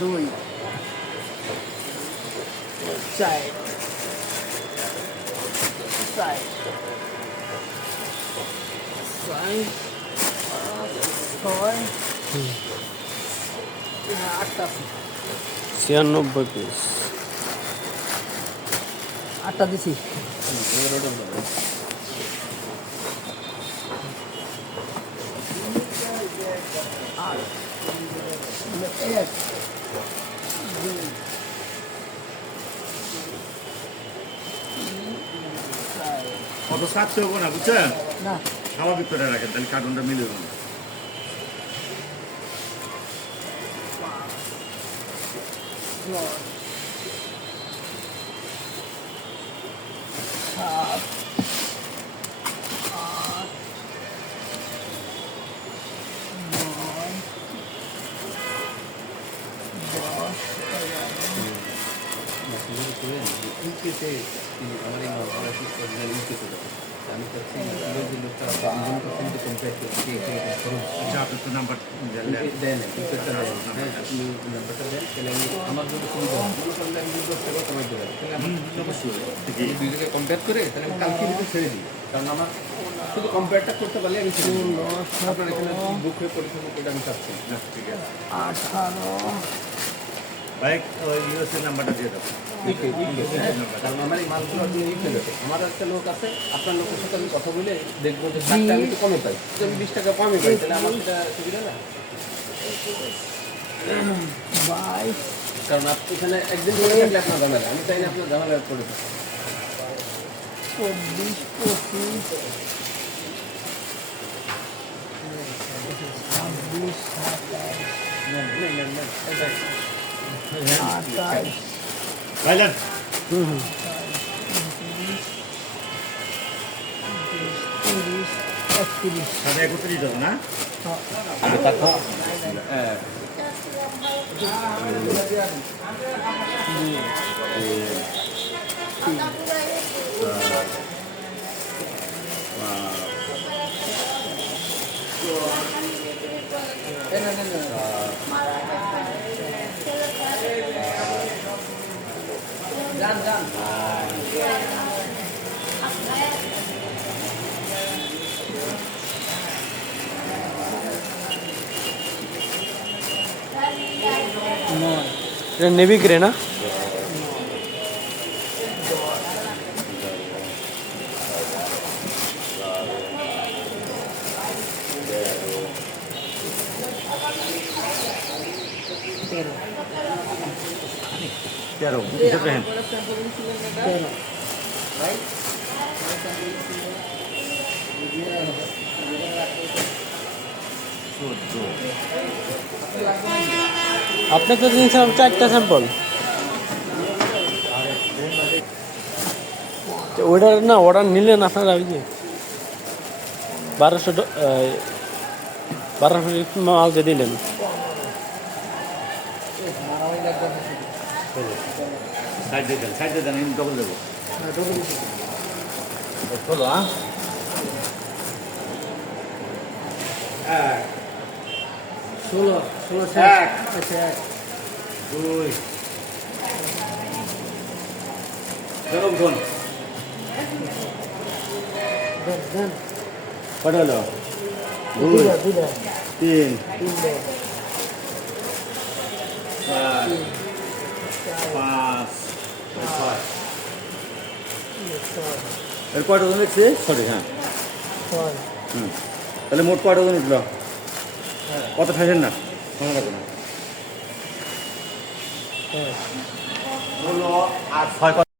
দুই চার চার ছয় ছয় 8টা 96 পিস 8টা দিছি আর এক দুই অত সাতশো হবো না বুঝছেন না স্বাভাবিক করে রাখেন তাহলে কার্টুনটা মিলে যাবে সাত আট নয় 10 ইউকেতে আমার এই অফিস অরিজিনাল ইউকেতে যাবে আমি চাচ্ছি যে লোকটা কিন্তু কম্পেয়ার করছি আচ্ছা আপনার তো নাম্বার দেন ইউকেটটা দেন হ্যাঁ আপনি নাম্বারটা দেন তাহলে আমি আমার জন্য সুবিধা হবে মনে করলে আমি 10 টাকা কমাই দেবেন তাহলে আমার অবশ্যই হবে দুই জায়গায় কম্পেয়ার করে তাহলে আমি কালকে ভিতরে ছেড়ে দিই কারণ আমার শুধু কম্পেয়ারটা করতে পারলে আমি ছেড়ে দিই আপনার এখানে বুক হয়ে পড়ে থাকুক এটা আমি চাচ্ছি না ঠিক আছে 18 বাইক ওই ইউএসএ নাম্বারটা দিয়ে দেবো কারণ আমার এই মালগুলো আপনি নিতে যাবে আমার একটা লোক আছে আপনার লোকের সাথে আমি কথা বলে দেখবো যে টাকা আমি একটু কমে পাই যদি আমি 20 টাকা কমে পাই তাহলে আমার সেটা সুবিধা না 22 কারণ আপনি এখানে একদিন ধরে থাকলে আপনার ঝামেলা আমি চাই না আপনার ঝামেলা করে থাকি 28 ভাইলেন সাড়ে 31 হবে না আগে থাকো হ্যাঁ এটা নেভি গ্রে না তেরো হিসাব রাখেন আপনি তো দিয়েছিলাম 4টা স্যাম্পল ওইটা না অর্ডার নিলেন আপনারা ওই যে 1200 মাল যে দিলেন সাইড দিয়ে দেন ডবল দেবো চলো হ্যাঁ 16 এক আচ্ছা দুই ধরুন দেন কটা হলো দুই তিন চার পাঁচ ছয় এর কয়টা ওজন দেখছি সরি হ্যাঁ তাহলে মোট কয়টা ওজন উঠলো কত ফ্যাশন না মনে রাখো না 16 আর 6